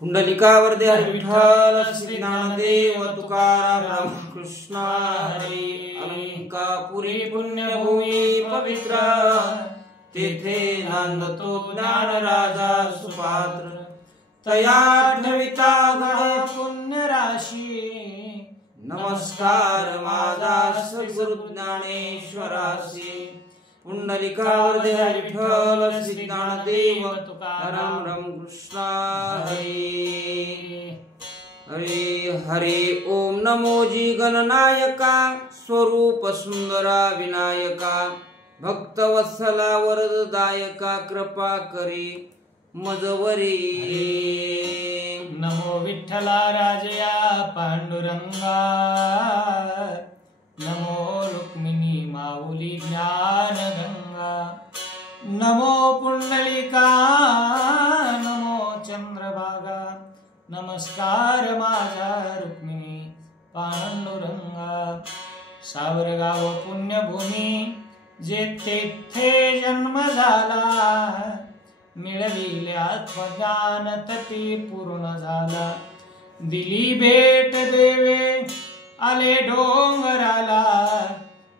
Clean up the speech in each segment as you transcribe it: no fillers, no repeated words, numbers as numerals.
पुंडलिकावरदे हरी विठ्ठल श्री ज्ञानदेव तुकाराम रामकृष्ण हरी. अलंकापुरी पुण्यभूमी पवित्र तेथे नांदतो ज्ञान राजा सुपात्र. तया ठविता गण पुण्य राशी नमस्कार माझा सद्गुरु ज्ञानेश्वरासी. पुंडलिकावरदे हरी विठ्ठल श्री ज्ञानदेव तुकाराम रामकृष्ण हरी. हरे हरे. ओम नमो जी गणनायका स्वरूप सुंदरा विनायका. भक्तवत्सला वरददायका कृपा करी मजवरी. नमो विठ्ठला राजया पांडुरंगा. नमो रुक्मिणी माऊली ज्ञान गंगा. नमो पुंडलिका नमो चंद्रभागा. नमस्कार माझा रुक्मिणी पांडुरंगा. सावरगाव पुण्यभूमी जेथे जन्म झाला. मिळविले आत्मज्ञान तटी पूर्ण झाला. दिली भेट देवे आले डोंगराला.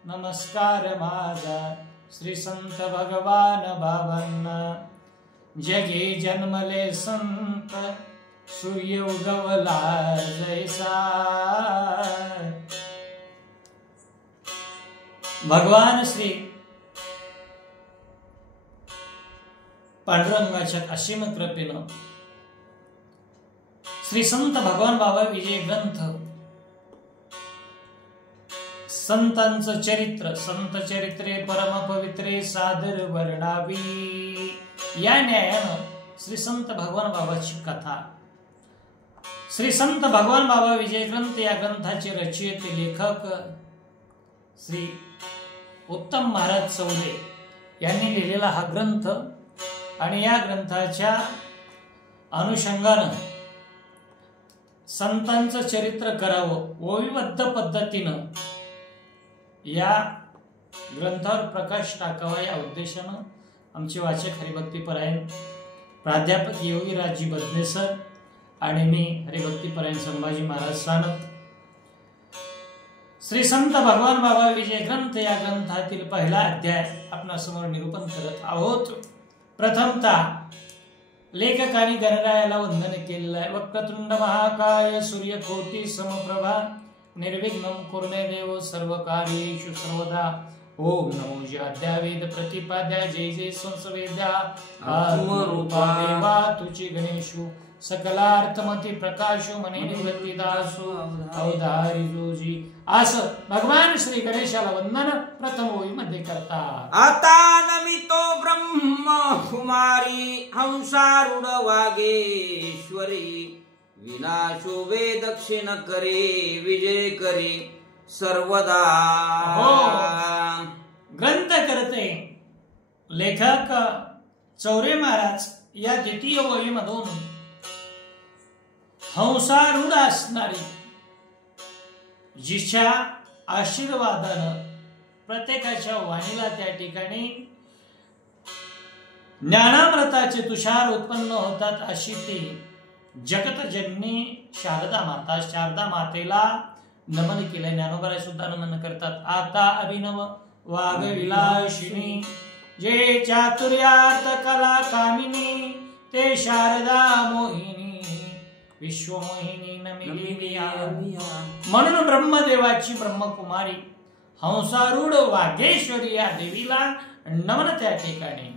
नमस्कार माझा श्री संत भगवान बाबांना. जगे जन्मले संत सूर्य उगवला जैसा. भगवान श्री पांडुरंगाच्या असीम कृपेनं श्री संत भगवान बाबा विजय ग्रंथ संतांचं चरित्र संत चरित्रे परम पवित्रे सादर वर्णावी या न्यायानं श्री संत भगवान बाबाची कथा. श्री संत भगवान बाबा विजय ग्रंथ या ग्रंथाचे रचयिते लेखक श्री उत्तम महाराज चौले यांनी लिहिलेला हा ग्रंथ आणि या ग्रंथाच्या अनुषंगानं संतांचं चरित्र करावं ओवीबद्ध पद्धतीनं या ग्रंथावर प्रकाश टाकावा या उद्देशानं आमचे वाचक हरिभक्तीपरायण प्राध्यापक योगीराजी बदने सर आणि मी हरिभक्तीपरायण संभाजी महाराज सानप श्री संत भगवान बाबा विजय ग्रंथ या ग्रंथातील पहिला अध्याय आपणासमोर निरूपण करत आहोत. प्रथमतः लेखकाने गणरायाला वंदन केलेलं आहे. वक्रतुंड महाकाय सूर्यकोटी समप्रभा निर्विघ्नं कुरुमे देव सर्वकार्येषु सर्वदा. ओम नमो ज्याद्या वेद प्रतिपाद्या जय जय संसवेद्या आत्मरूपा देवा तुझी गणेशु सकलार्थमती प्रकाशो मने निवृत्ती दासो अवधारी जोजी. असं भगवान श्री गणेशाला वंदन प्रथम ओळीमध्ये करतात. आता नमितो ब्रह्म कुमारी हंसारूढ वागेश्वरी. विनाशो वे दक्षिण करे विजय करे सर्वदा. ग्रंथ करते लेखक चौरे महाराज या द्वितीय ओळीमधून हंसारूढ असणारी जिच्या आशीर्वादानं प्रत्येकाच्या वाणीला त्या ठिकाणी ज्ञानामृताचे तुषार उत्पन्न होतात अशी ती जगतजननी शारदा मातेला नमन केले. ज्ञानोबा सुद्धा नमन करतात. आता अभिनव वाघ विलासिनी जे चातुर्यार्थ कला कामिनी ते शारदा मोहिनी विश्वमोहिनी नमिली. म्हणून ब्रह्मदेवाची ब्रह्मकुमारी हंसारूढ वाघेश्वरी या देवीला नमन त्या ठिकाणी.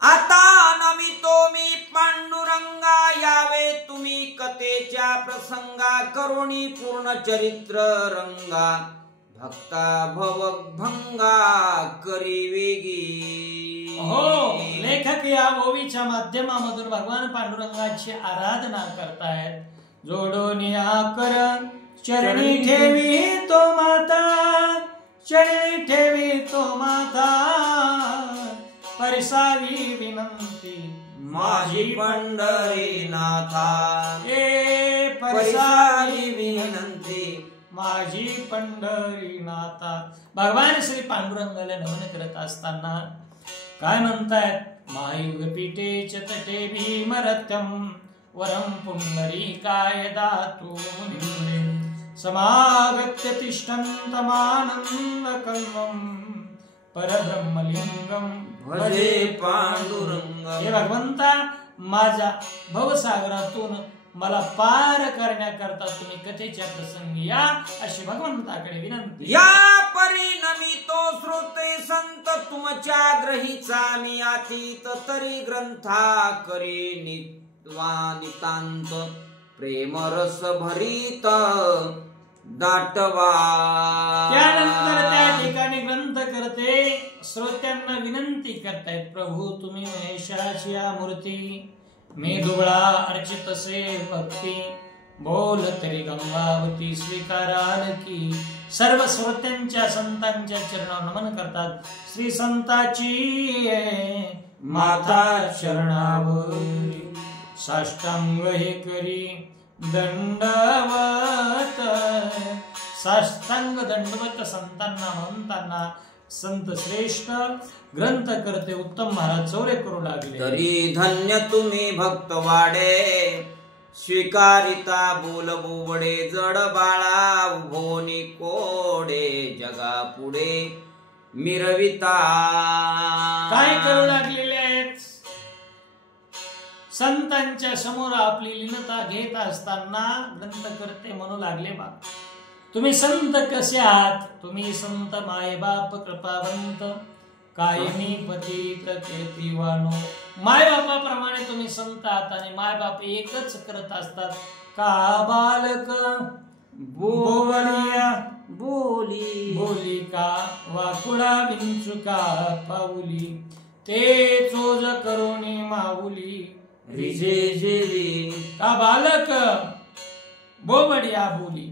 आता नमितो मी पांडुरंगा यावे तुम्ही कथेच्या प्रसंगा. करुणी पूर्ण चरित्र रंगा भक्ता भवभंगा करी वेगी. हो, लेखक या ओवीच्या माध्यमामधून भगवान पांडुरंगाची आराधना करतायत. जोडून आकर चरणी ठेवी तो माता. चरणी ठेवी तो माता. परसावी विनंती माझी पंढरीनाथा. परसावी विनंती माझी पंढरीनाथा. भगवान श्री पांडुरंगाला नमन करत असताना काय म्हणतायत. महायुग पीठे च तटे भीमरथम वरं पुण्डरीकाय दातु मुनिं समागत्य तिष्ठन्तमानन्दकल्वं परब्रह्मलिंगं भजे पांडुरंगम. हे भगवंता, माझ्या भवसागरातून मला पार करण्याकरता तुम्ही कथेच्या प्रसंगी या, अशी भगवंताकडे विनंती. या परिणमितो श्रोते संत तुमच्या ग्रहीचा मी अतीत तरी ग्रंथा करी नितांत प्रेमरस भरीत दाटवा. त्यानंतर त्या ठिकाणी ग्रंथ करते श्रोत्यांना विनंती करतायत, प्रभू तुम्ही महेशाची या मूर्ती, मी दुबळा अर्चितसे भक्ती, बोल तरी गंगावती स्वीकारान की. सर्व श्रोत्यांच्या संतांच्या चरणावर नमन करतात. श्री संताची माता चरणावर साष्टांग हे करी दंडवत. साष्टांग दंडवत संतांना म्हणताना संत श्रेष्ठ ग्रंथ करते उत्तम महाराज चौरे करू लागले. तरी धन्य तुम्ही भक्त वाडे, स्वीकारिता बोल बोबडे, जड बाळा उभोनी कोडे, जगा पुढे मिरविता. काय करू लागलेले आहेत? संतांच्या समोर आपली लीनता घेत असताना ग्रंथ करते म्हणू लागले, बा तुम्ही संत कसे आहात? तुम्ही संत माय बाप कृपावंत, कायमी पतित कीर्तिवानो. माय बापाप्रमाणे तुम्ही संत आहात आणि माय बाप एकच करत असतात. का बालक बोवळिया बोली बोली का वाकुळा विंचुका पाऊली, ते चोज करुणी माऊली रिजे जेवी. का बालक बोबड्या बोली,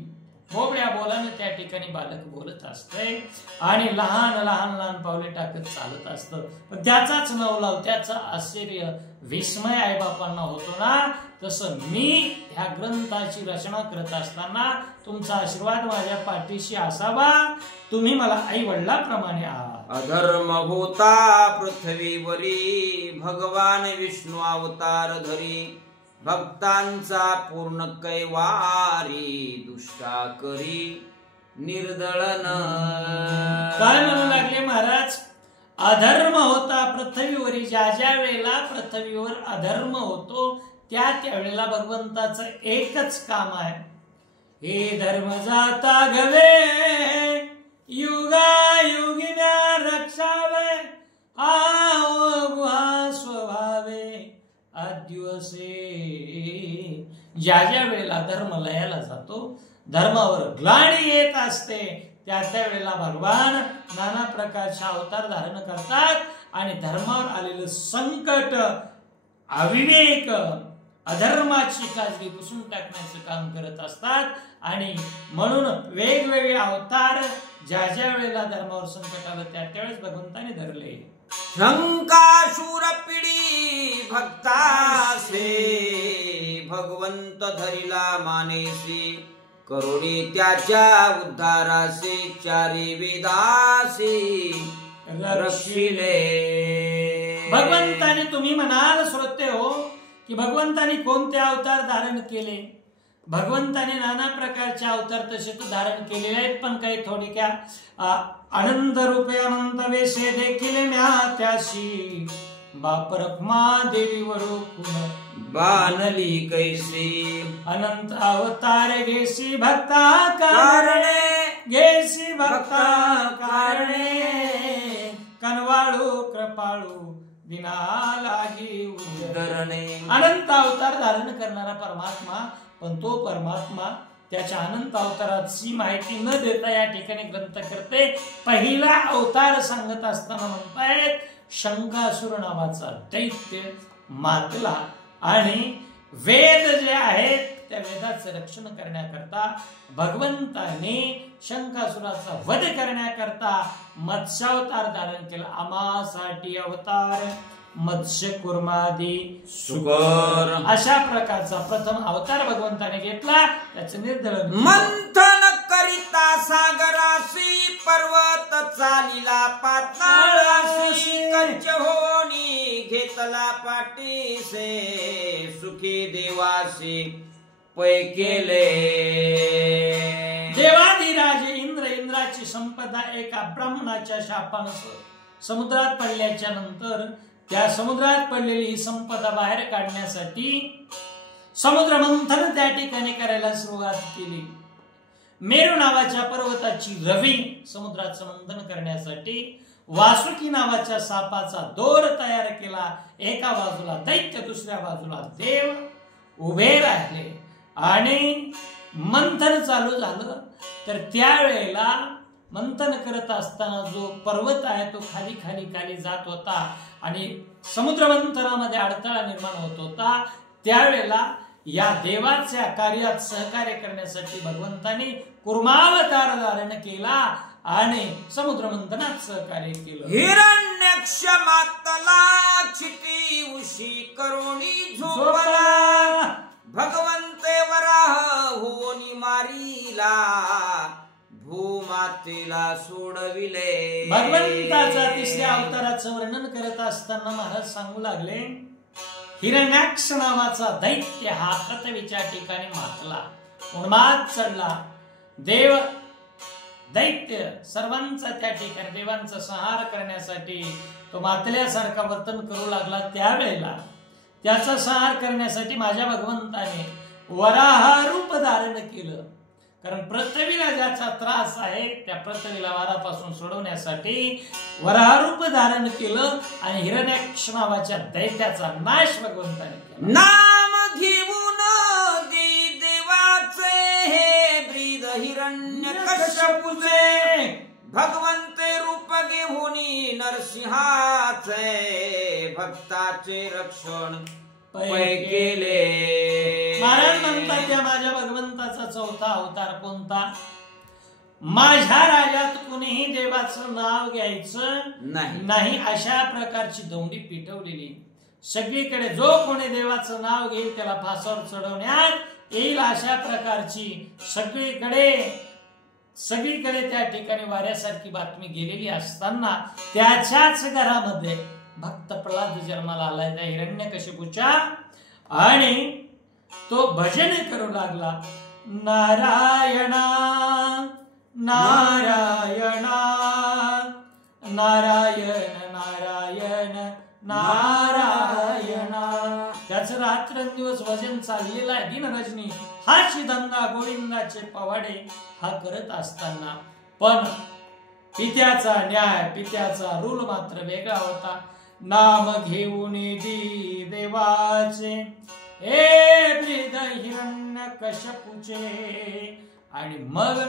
बोबड्या बोलानं त्या ठिकाणी बालक बोलत असतंय आणि लहान लहान लहान पावले टाकत चालत असतं. पण त्याचाच नवलाव, त्याचं आश्चर्य विस्मय आई बापांना होतो ना, तसं मी ह्या ग्रंथाची रचना करत असताना तुमचा आशीर्वाद माझ्या पाठीशी असावा. तुम्ही मला आई वडिलाप्रमाणे आहात. अधर्म होता पृथ्वीवरी, भगवान विष्णू अवतार धरी, भक्तांचा पूर्ण कैवारी, दुष्टा करी निर्दळन. काय म्हणू लागले महाराज? अधर्म होता पृथ्वीवरी. ज्या ज्या वेळेला पृथ्वीवर अधर्म होतो त्या त्यावेळेला भगवंताचं एकच काम आहे, हे धर्म जाता गवे, युगा युगिन्या रक्षावे, हा स्वभावे आदिवसे. ज्या ज्या वेळेला धर्म लयाला जातो, धर्मावर ग्लानी येत असते, त्या वेळेला भगवान नाना प्रकारचे अवतार धारण करतात आणि धर्मावर आलेलं संकट, अविवेक, अधर्माची काजळी पुसून टाकण्याचं काम करत असतात. आणि म्हणून वेगवेगळे अवतार ज्या ज्या वेळेला धर्मावर संकट आलं त्या त्यावेळेस भगवंताने धरले. शंकाशूर पिढी भक्तासे, भगवंत धरिला मानेसी, करुणी त्याच्या उद्धारासे, चारी वेदासी रक्षिले. भगवंताने, तुम्ही म्हणाल श्रोते हो की भगवंताने कोणते अवतार धारण केले? भगवंताने नाना प्रकारचे अवतार तसे तो धारण केलेले आहेत, पण काही थोडक्या आनंद रूपे अनंत वेशे देखील म्या त्याशी, बाप रखमा देवीवर बानली कैसी, अनंत अवतार घेसी भक्ता कारणे, घेसी भक्ता कारणे, कनवाळू कृपाळू दिना लागी उद्धरणे. अनंत अवतार धारण करणारा परमात्मा, पण तो परमात्मा त्याच्या अनंत अवताराची माहिती न देता या ठिकाणी ग्रंथ करते. पहिला अवतार सांगत असताना म्हणतायत शंकासुर नावाचा दैत्य मातला आणि वेद जे आहेत त्या वेदाचं रक्षण करण्याकरता भगवंताने शंकासुराचा वध करण्याकरता मत्स्यावतार धारण केला. आमासाठी अवतार मत्स्य कुर्मादी सुकर, अशा प्रकारचा प्रथम अवतार भगवंताने घेतला. त्याचं निर्दलन मंथन करिता सागरासी, पर्वत चालिला पाताळासी, कंच होणी घेतला पाठीसे सुखी देवासी पै केले. देवाधिराज इंद्राची संपदा एका ब्राह्मणाच्या शापानं समुद्रात पडल्याच्या नंतर त्या समुद्रात पडलेली ही संपदा बाहेर काढण्यासाठी समुद्र मंथन त्या ठिकाणी करायला सुरुवात केली. मेरू नावाच्या पर्वताची रवी समुद्राचं मंथन करण्यासाठी वासुकी नावाच्या सापाचा दोर तयार केला. एका बाजूला दैत्य, दुसऱ्या बाजूला देव उभे राहिले आणि मंथन चालू झालं. तर त्यावेळेला मंथन करत असताना जो पर्वत आहे तो खाली खाली खाली जात होता आणि समुद्र मंथनामध्ये अडथळा निर्माण होत होता. त्यावेळेला या देवाच्या कार्यात सहकार्य करण्यासाठी भगवंतांनी कुर्मावतार धारण केला आणि समुद्र मंथनात सहकार्य केलं. हिरण्यक्ष मातला क्षिती उशी करुणी झोपला भगवंते वराह होनी मारीला भूमातेला सोडविले. भगवंताचा तिसऱ्या अवताराचं वर्णन करत असताना महाराज सांगू लागले, हिरण्याक्ष नावाचा दैत्य हा पृथ्वीच्या ठिकाणी मातला, उन्माद चढला. देव दैत्य सर्वांचा त्या ठिकाणी देवांचा संहार करण्यासाठी तो मातल्यासारखा वर्तन करू लागला. त्यावेळेला त्याचा संहार करण्यासाठी माझ्या भगवंताने वराह रूप धारण केलं. कारण पृथ्वीला ज्याचा त्रास आहे त्या पृथ्वीला वारापासून सोडवण्यासाठी वराह रूप धारण केलं आणि हिरण्याक्ष नावाच्या दैत्याचा नाश भगवंताने केला. नाम घेऊन देवाचे हे ब्रीद हिरण्यकश्यपूचे भगवंते रूप घेऊन नरसिंहाचे भक्ताचे रक्षण पै केले. महाराज म्हणतात त्या माझ्या भगवंताचा चौथा अवतार कोणता? माझ्या राज्यात कुणीही देवाचं नाव घ्यायचं नाही अशा प्रकारची दौंडी पिटवलेली. सगळीकडे जो कोणी देवाचं नाव घेईल त्याला फासावर चढवण्यात येईल अशा प्रकारची सगळीकडे त्या ठिकाणी वाऱ्यासारखी बातमी गेलेली असताना त्याच्याच घरामध्ये भक्त प्रल्हाद जन्माला आलाय त्या हिरण्यकशिपूच्या आणि तो भजन करू लागला. नारायणा नारायणा नारायण नारायण नारायणा. त्याच रात्रंदिवस भजन चाललेला आहे. दिन रजनी हाची धंदा गोविंदाचे पवाडे हा करत असताना पण पित्याचा न्याय पित्याचा रूल मात्र वेगळा होता. नाम घेऊन देवाचे हे ब्रीद हिरण्यकश्यपूचे. आणि मग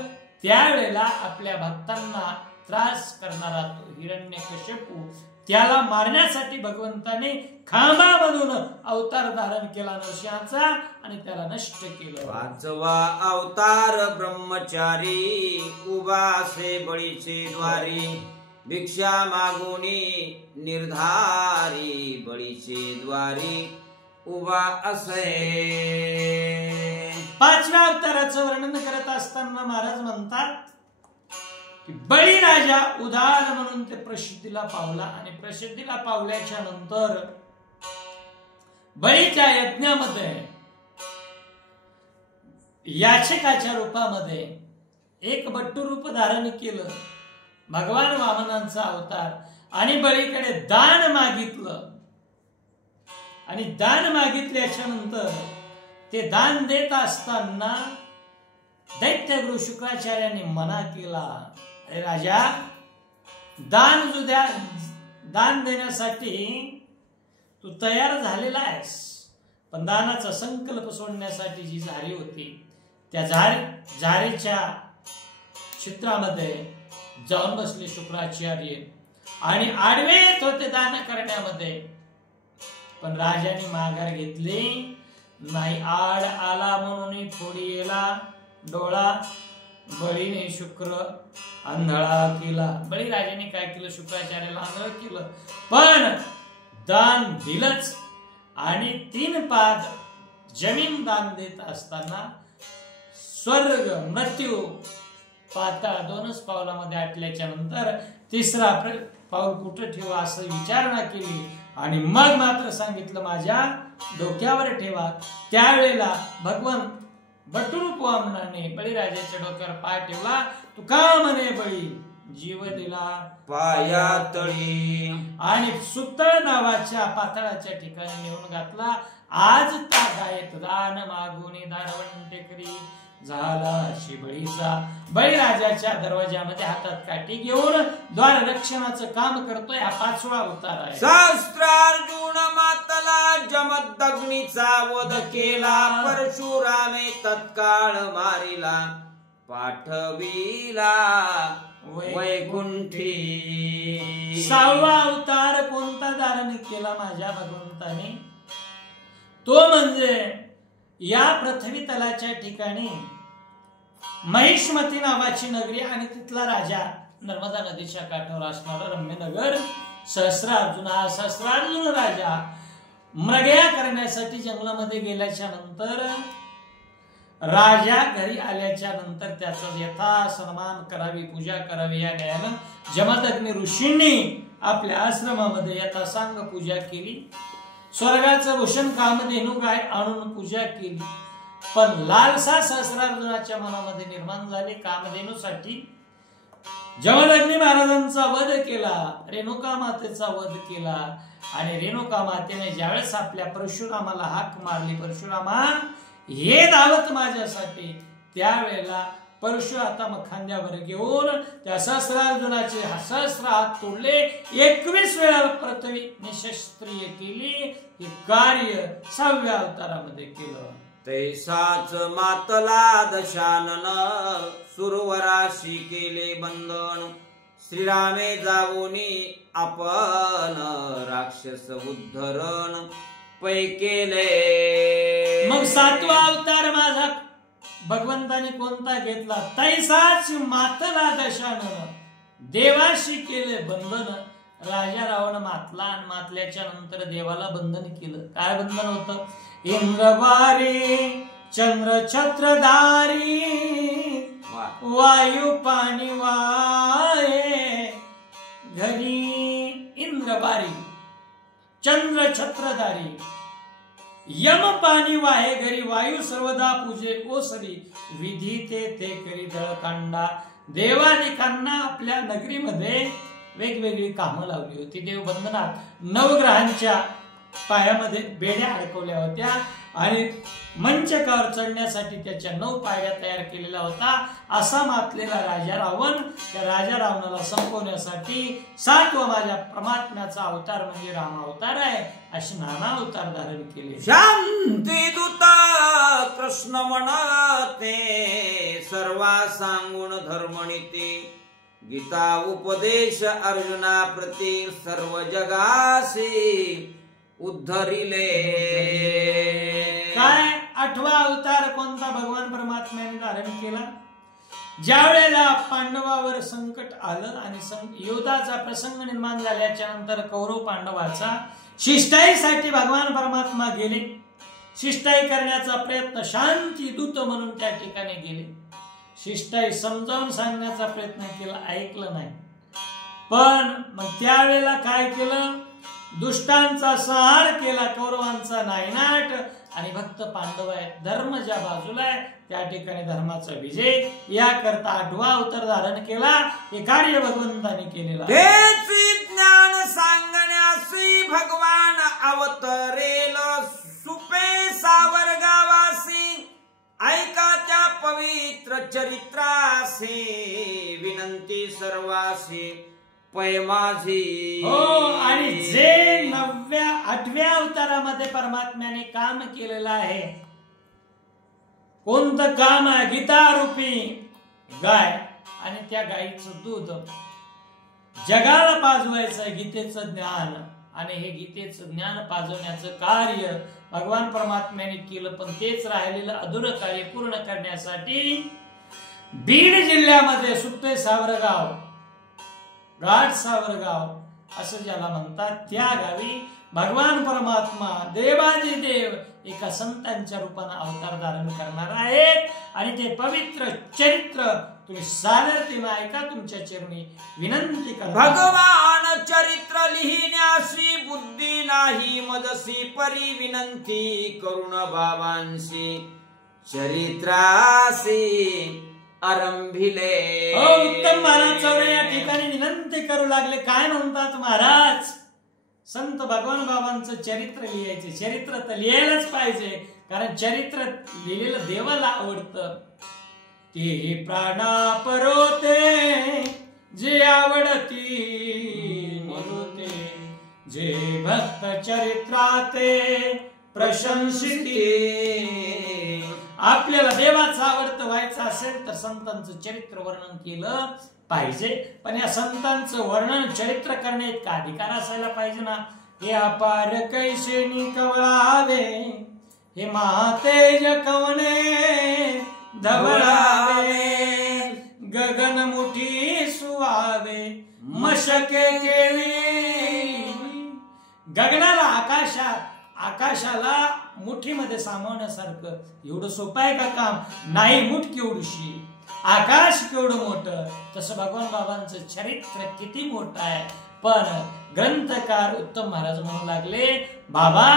त्यावेळेला आपल्या भक्तांना त्रास करणारा तो हिरण्यकश्यपू त्याला मारण्यासाठी भगवंताने खांबामधून अवतार धारण केला नरसिंहाचा आणि त्याला नष्ट केलं. पाचवा अवतार ब्रह्मचारी उभासे बळीचे द्वारी भिक्षा मागुनी निर्धारी बळीचे द्वारी उभा असे. पाचव्या अवताराचं वर्णन करत असताना महाराज म्हणतात की बळीराजा उदार म्हणून ते प्रसिद्धीला पावला आणि प्रसिद्धीला पावल्याच्या नंतर बळीच्या यज्ञामध्ये याचकाच्या रूपामध्ये एक बट्टू रूप धारण केलं. भगवान वामनांचा अवतार आणि बळीकडे दान मागितलं आणि दान मागितल्याच्या नंतर ते दान देत असताना दैत्यगुरु शुक्राचार्यांनी मना केला, अरे राजा दान देण्यासाठी तू तयार झालेला आहेस, पण दानाचा संकल्प सोडण्यासाठी जी झारी होती त्या झारीच्या चित्रामध्ये जाऊन बसले शुक्राचार्य आणि आडवे येत होते दान करण्यामध्ये. पण राजाने माघार घेतली नाही. आड आला म्हणून फोडीला डोळा बळीने शुक्र आंधळा केला. बळीराजाने काय केलं? शुक्राचार्याला आंधळ केलं, पण दान दिलंच. आणि 3 पाद जमीन दान देत असताना स्वर्ग मृत्यू पाताळ 2च पावलामध्ये आटल्याच्या नंतर 3रा पाऊल कुठं ठेवा असं विचारणा केली आणि मग मात्र सांगितलं माझ्या डोक्यावर ठेवा. त्यावेळेला भगवंत बटुरूपवामनाने बळीराजाच्या डोक्यावर पाय ठेवला. तू का म्हणे बळी जीव दिला पायातळी, आणि सुतळ नावाच्या पाताळाच्या ठिकाणी नेऊन घातला. आज त्या गायत दान मागुनी दानवंटे करी झाला शिबळीचा. बळीराजाच्या दरवाजामध्ये हातात काठी घेऊन द्वार रक्षणाचं काम करतोय. हा 5वा अवतार आहे. सहस्त्रार्जुन मातला जमदग्नीचा वध केला, परशुरामे तत्काळ मारिला पाठविला वैकुंठी. 6वा अवतार कोणता धारण केला माझ्या भगवंताने? तो म्हणजे या पृथ्वी तलाच्या ठिकाणी महिष्मती नावाची नगरी आणि तिथला राजा, नर्मदा नदीच्या काठावर असणारा रम्यनगर सहस्त्रार्जुन. हा सहस्त्रार्जुन राजा मृगया करण्यासाठी जंगलामध्ये गेल्याच्या नंतर राजा घरी आल्याच्या नंतर त्याचा यथा सन्मान करावी, पूजा करावी या न्यायानं जमदग्नी ऋषींनी आपल्या आश्रमामध्ये यथा सांग पूजा केली. स्वर्गाचं भूषण कामधेनू गाय आणून पूजा केली. पण लालसा सहस्रार्जुनाच्या मनामध्ये निर्माण झाली. कामधेनूसाठी जमदग्नी महाराजांचा वध केला, रेणुका मातेचा वध केला. आणि रेणुका मातेने ज्यावेळेस आपल्या परशुरामाला हाक मारली, परशुरामा हे धावत माझ्यासाठी, त्यावेळेला परशुराम खांद्यावर घेऊन त्या सहस्रार्जुनाचे सहस्र हात तोडले. 21 वेळा पृथ्वी निशस्त्रीय केली. हे कार्य 6व्या अवतारामध्ये केलं. तैसाच मातला दशानन सुरवराशी केले बंधन, श्रीरामे जावोनी आपण राक्षस उद्धरण पै केले. मग 7वा अवतार माझा भगवंताने कोणता घेतला? तैसाच मातला दशानन, देवाशी केले बंधन. राजा रावण मातला आणि मातल्याच्या नंतर देवाला बंधन केलं. काय बंधन होतं? इंद्रवारी चंद्र छत्रधारी वायू पाणी वाये घरी. इंद्रवारी चंद्र छत्रधारी, यम पाणी वाहे घरी, वायू सर्वदा पूजे ओसरी, विधी ते करी दळकांडा. देवादिकांना आपल्या नगरीमध्ये वेगवेगळी कामं लावली होती. देव बंधनात नवग्रहांच्या पायामध्ये बेड्या अडकवल्या होत्या आणि मंचकावर चढण्यासाठी त्याच्या 9 पायऱ्या तयार केलेला होता. असा मातलेला राजा रावण, त्या राजा रावणाला संपवण्यासाठी 7वा माझ्या परमात्म्याचा अवतार म्हणजे राम अवतार आहे. असे नाना अवतार धारण केले. शांती दूत कृष्ण म्हणते सर्वा सांगून धर्मनीती, गीता उपदेश अर्जुना प्रती सर्व जगासी उद्धरिले. काय 8वा अवतार कोणता भगवान परमात्म्याने धारण केला? ज्या वेळेला पांडवावर संकट आलं आणि युद्धाचा प्रसंग निर्माण झाल्याच्या नंतर कौरव पांडवाचा शिष्टाईसाठी भगवान परमात्मा गेले. शिष्टाई करण्याचा प्रयत्न, शांती दूत म्हणून त्या ठिकाणी गेले. शिष्टाई समजावून सांगण्याचा प्रयत्न केला, ऐकलं नाही. पण मग त्यावेळेला काय केलं? दुष्टांचा संहार केला, कौरवांचा नायनाट, आणि भक्त पांडव आहेत. धर्म ज्या बाजूला आहे त्या ठिकाणी धर्माचा विजय. याकरता 8वा अवतार धारण केला. हे कार्य भगवंताने केलेलं. तेच ज्ञान सांगण्यासी भगवान अवतरेल, सुपे सावरगावासी ऐका त्या पवित्र चरित्रासी, विनंती सर्वासी पै माझी. हो, आणि जे 8व्या अवतारामध्ये परमात्म्याने काम केलेलं आहे, कोणतं काम आहे? गीता रूपी गाय आणि त्या गायीचं दूध जगाला पाजवायचं आहे, गीतेचं ज्ञान. आणि हे गीतेचं ज्ञान पाजवण्याचं कार्य भगवान परमात्म्याने केलं. पण तेच राहिलेलं अधुर कार्य पूर्ण करण्यासाठी बीड जिल्ह्यामध्ये सुप्ते सावरगाव, घाट सावरगाव असं ज्याला म्हणतात, त्या गावी भगवान परमात्मा देवाजी देव एका संतांच्या रूपाने अवतार धारण करणार आहेत आणि ते पवित्र चरित्र तुम्ही सादरतेने ऐका. तुमच्या चरणी विनंती करा. भगवान चरित्र लिहिण्यासी बुद्धी नाही मजसी परी विनंती करुण बाबांशी चरित्रासी आरंभिले. उत्तम महाराज चौरे या ठिकाणी विनंती करू लागले. काय म्हणतात महाराज? संत भगवान बाबांचं चरित्र लिहायचे. चरित्र तर लिहायलाच पाहिजे, कारण चरित्र लिहिलेलं देवाला आवडतं. ते प्राणा परोते जे आवडती मरुते जे भक्त चरित्राते प्रशंसिते. आपल्याला देवाचं आवडतं व्हायचं असेल तर संतांचं चरित्र वर्णन केलं पाहिजे. पण या संतांचं वर्णन चरित्र करण्यात का अधिकार असायला पाहिजे ना. हे अपार कैसे कवळावे हे महातेज कवने धवळावे गगन मुठी सुहावे मशके केली. गगनाला आकाशाला मुठीमध्ये सामावण्यासारखं एवढं सोपं आहे का काम? नाही. मुठ केवढीशी, आकाश केवढं मोठं. तसं भगवान बाबांचं चरित्र किती मोठं आहे. पण ग्रंथकार उत्तम महाराज म्हणू लागले, बाबा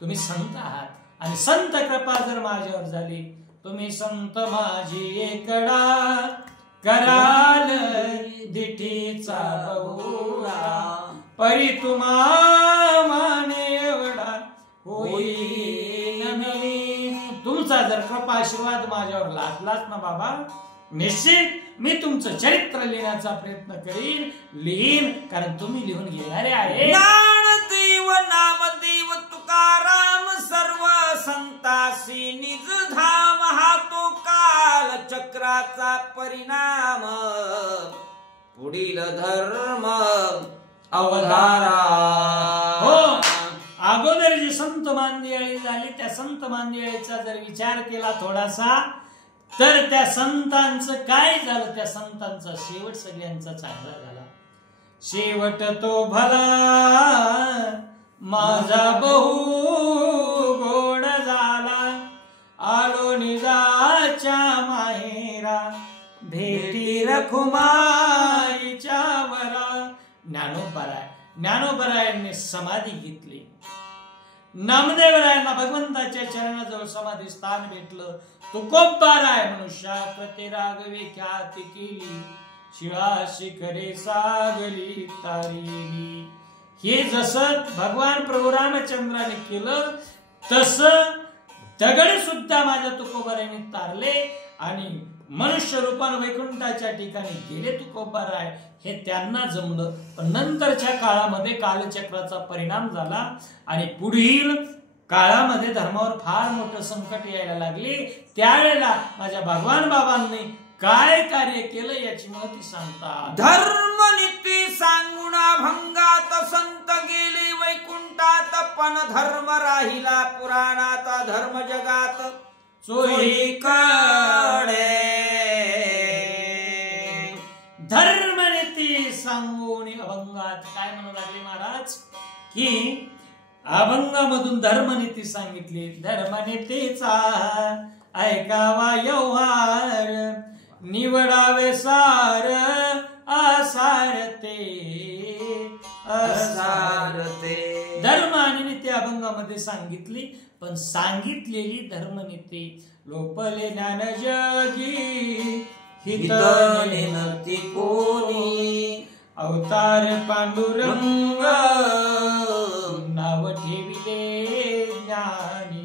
तुम्ही संत आहात आणि संत कृपा जर माझ्यावर झाली, तुम्ही संत माझी एकडा कराल दिठीचा बहुळा परी तुम्हा माने एवढा होईन मी. तुमचा जर कृपा आशीर्वाद माझ्यावर लाभलाच ना बाबा, निश्चित मी तुमचं चरित्र लिहिण्याचा प्रयत्न करीन, लिहीन, कारण तुम्ही लिहून घेणारे आहे. ज्ञानदेव नामदेव तुकाराम सर्व संतासी निज धाम हा तो काल चक्राचा परिणाम पुढील धर्म अवधारा. हो, अगोदर जी संत मांदियाळी झाली त्या संत मांदियाळीचा जर विचार केला थोडासा, तर त्या संतांचं काय झालं? त्या संतांचा शेवट सगळ्यांचा चांगला झाला. शेवट तो भला माझा बहु गोड झाला, आलो निजाच्या माहेरा भेटी रखुमाईच्या वरा. ज्ञानोबरायांनी समाधी घेतली. नामदेवरायांना भगवंताच्या चरणाजवळ समाधी स्थान भेटलं. तुकोबाराय मनुष्याकृते रागवे ख्याती केली, शिळा शिखरे सागरी तारेली. हे जसं भगवान प्रभू रामचंद्राने केलं तसं दगड सुद्धा माझ्या तुकोबारायांनी तारले आणि मनुष्य रूपाने वैकुंठाच्या ठिकाणी गेले तुकोबाराय. हे त्यांना जमलं. पण नंतरच्या काळामध्ये कालचक्राचा परिणाम झाला आणि पुढील काळामध्ये धर्मावर फार मोठं संकट यायला लागले. त्यावेळेला माझ्या भगवान बाबांनी काय कार्य केलं याची माहिती सांगतात. धर्मनीती सांगून भंगात संत गेले वैकुंठात, पण धर्म राहिला पुराणात धर्म जगात चोहीकडे. धर्मनीती सांगून अभंगात काय म्हणू लागले महाराज की अभंगामधून धर्मनीती सांगितली. धर्मनीतीचा ऐकावा व्यवहार, निवडावे सार असारते असारते. धर्म आणि नीती अभंगामध्ये सांगितली, पण सांगितलेली धर्मनीती लोपले ज्ञान जगी हितनेती कोणी. अवतार पांडुरंग नाव ठेविले ज्ञानी.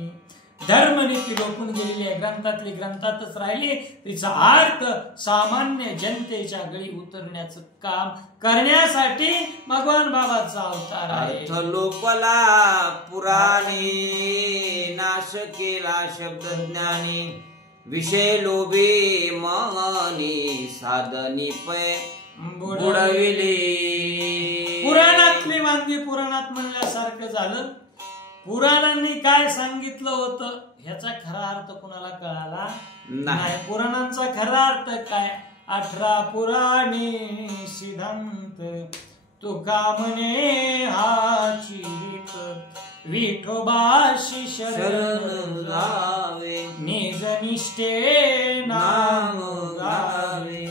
धर्मनीती लोपून गेलेली आहे, ग्रंथातली ग्रंथातच राहिली. तिचा अर्थ सामान्य जनतेच्या गळी उतरण्याचं काम करण्यासाठी भगवान बाबाचा अवतार आहे. अर्थ लोपला पुराणी, नाश केला शब्द ज्ञानी. विषय लोभे मनी, साधनी पै बुडविली. पुराणातली वांगी पुराणात म्हणल्यासारखं झालं. पुराणांनी काय सांगितलं होतं ह्याचा खरा अर्थ कुणाला कळाला नाही. पुराणांचा खरा अर्थ काय? 18 पुराणे सिद्धांत तुका म्हणे हाची विठोबाशी शरण जावे निज निष्ठे नाम गावे.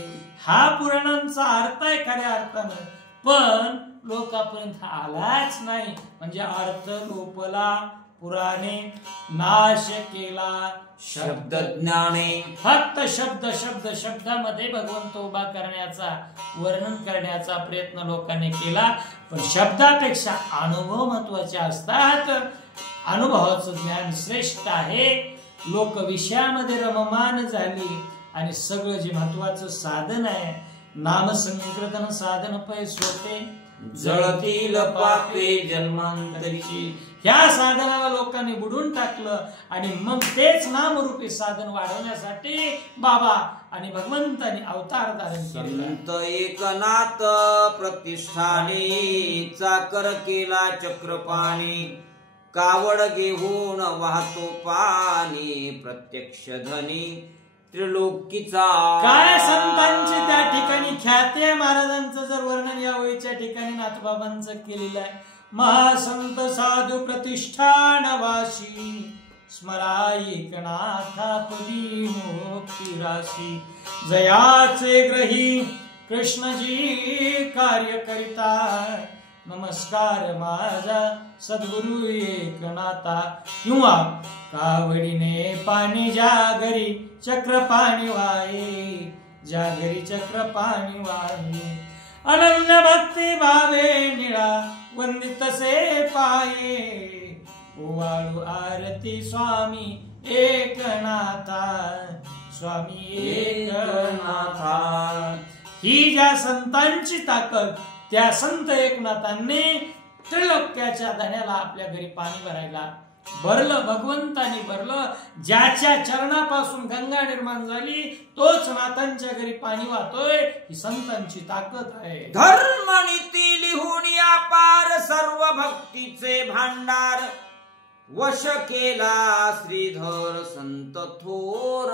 हा पुराणांचा अर्थ आहे खऱ्या अर्थानं, पण लोकांपर्यंत आलाच नाही. म्हणजे अर्थ लोपला पुराणे, नाश केला शब्द ज्ञाने. फक्त शब्दामध्ये भगवंत उभा करण्याचा, वर्णन करण्याचा प्रयत्न लोकांनी केला. पण शब्दापेक्षा अनुभव महत्वाचे असतात. अनुभवाचं ज्ञान श्रेष्ठ आहे. लोक विषयामध्ये रममान झाली आणि सगळं जे महत्वाचं साधन आहे, नामसंकीर्तन साधन पैसोते जळतील पापे जन्मांतरीची, ह्या साधनाला लोकांनी बुडून टाकलं. आणि मग तेच नामरूपी साधन वाढवण्यासाठी बाबा आणि भगवंतांनी अवतार धारण केला. संत एकनाथ प्रतिष्ठाने चाकर केला चक्रपाणी, कावड घेऊन वाहतो पाणी प्रत्यक्ष धनी त्रिलोकीचा. काय संतांची त्या ठिकाणी ख्याती आहे. महाराजांचं जर वर्णन या वेळीच्या ठिकाणी नाथबाबांचं केलेलं आहे. महासंत साधू प्रतिष्ठानवासी, स्मराई एकनाथापदी मोक्ती राशी. जयाचे ग्रही कृष्णजी कार्य करिता, नमस्कार माझा सद्गुरु एकनाथा. किंवा कावडीने पाणी ज्या घरी चक्र पाणी वाहे, ज्या घरी चक्र पाणी वाहे. अनन्य भक्ती भावे निळा वंदितसे पाये, ओवाळू आरती स्वामी एकनाथा, स्वामी एकनाथा. ही ज्या संतांची ताकद, त्या संत एकनाथांनी त्रिलोक्याच्या धन्याला आपल्या घरी पाणी भरायला भरलं. भगवंतानी भरलं. ज्याच्या चरणापासून गंगा निर्माण झाली तोच नाथांच्या घरी पाणी वाहतोय. ही संतांची ताकद आहे. धर्मनीती लिहून अपार सर्व भक्तीचे भांडार, वश केला श्रीधर संत थोर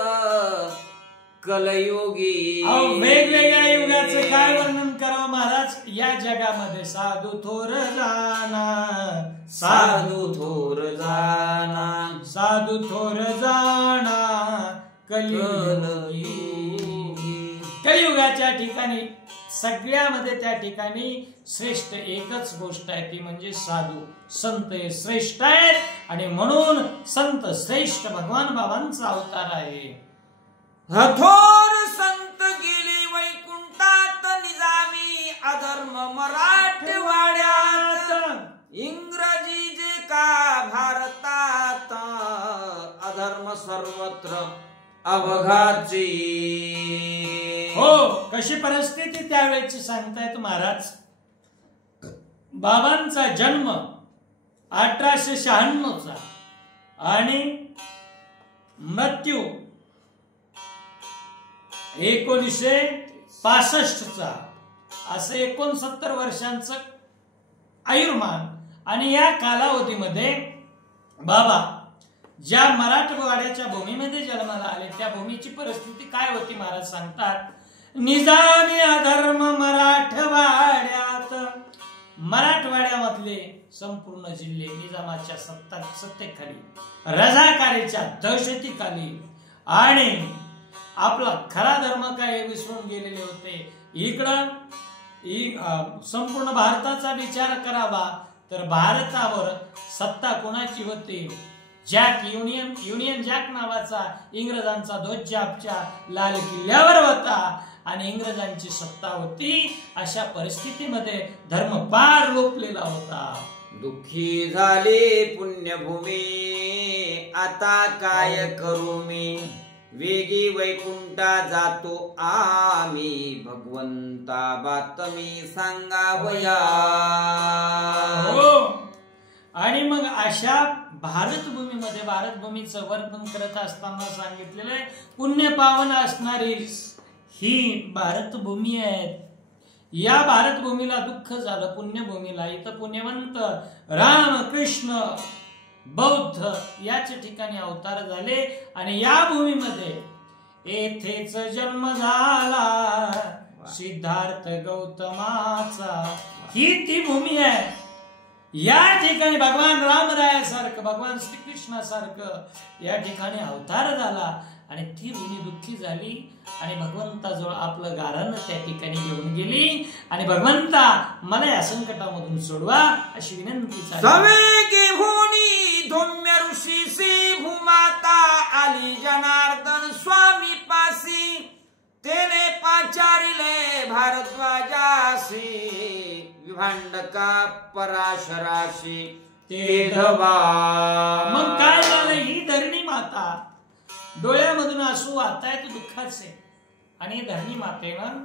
कलयुगी. वेगवेगळ्या युगाचे काय वर्णन करावं महाराज. या जगामध्ये साधू थोर जाना, साधू थोर जाना, साधू थोर जाना कलियुगी. कलियुगाच्या ठिकाणी सगळ्यामध्ये त्या ठिकाणी श्रेष्ठ एकच गोष्ट आहे, ती म्हणजे साधू. संत हे श्रेष्ठ आहेत आणि म्हणून संत श्रेष्ठ भगवान बाबांचा अवतार आहे. थोर संत गेली वैकुंठात, निजामी अधर्म मराठवाड्यात, इंग्रजी जे का भारतात, अधर्म सर्वत्र अवघाची. हो, कशी परिस्थिती त्यावेळेची सांगतायत महाराज. बाबांचा जन्म 1896 आणि मृत्यू 1965, असं 69 वर्षांचं आयुर्मान. आणि या कालावधीमध्ये बाबा ज्या मराठवाड्याच्या भूमीमध्ये जन्माला आले त्या भूमीची परिस्थिती काय होती महाराज सांगतात. निजामी अधर्म मराठवाड्यात, मराठवाड्यामधले संपूर्ण जिल्हे निजामाच्या सत्तेखाली, रजाकारीच्या दहशतीखाली आणि आपला खरा धर्म काय विसरून गेलेले होते. इकडं संपूर्ण भारताचा विचार करावा तर भारतावर सत्ता कोणाची होती. जॅक युनियन जॅक नावाचा इंग्रजांचा ध्वज आपच्या लाल किल्ल्यावर होता आणि इंग्रजांची सत्ता होती. अशा परिस्थितीमध्ये धर्म पार लोपलेला होता. दुःखी झाले पुण्यभूमी, आता काय करू मी, वेगी वैकुंठा जातो आम्ही, भगवंता बातमी सांगावया. आणि मग अशा भारतभूमीमध्ये भारतभूमीचं वर्णन करत असताना सांगितलेलं आहे, पुण्य पावन असणारी ही भारतभूमी आहे. या भारतभूमीला दुःख झालं, पुण्यभूमीला. इथं पुण्यवंत राम कृष्ण बौद्ध याच ठिकाणी अवतार झाले आणि या भूमीमध्ये येथेच जन्म झाला सिद्धार्थ गौतमाचा. ही ती भूमी आहे. या ठिकाणी भगवान रामरायासारखं, भगवान श्रीकृष्णासारखं या ठिकाणी अवतार झाला आणि ती भूमी दुःखी झाली आणि भगवंताजवळ आपलं गारण त्या ठिकाणी घेऊन गेली आणि भगवंता मला या संकटामधून सोडवा अशी विनंती झाली. धौम्य ऋषीसी भूमाता आली जनार्दन स्वामी पासी, तेने पाचारिले भारद्वाजासी, विभांडका पराशराशी ते धवा. मग काय झालं? ही धरणी माता, डोळ्यामधून आसू वाहतायत दुःखाचे आणि धरणी मातेनं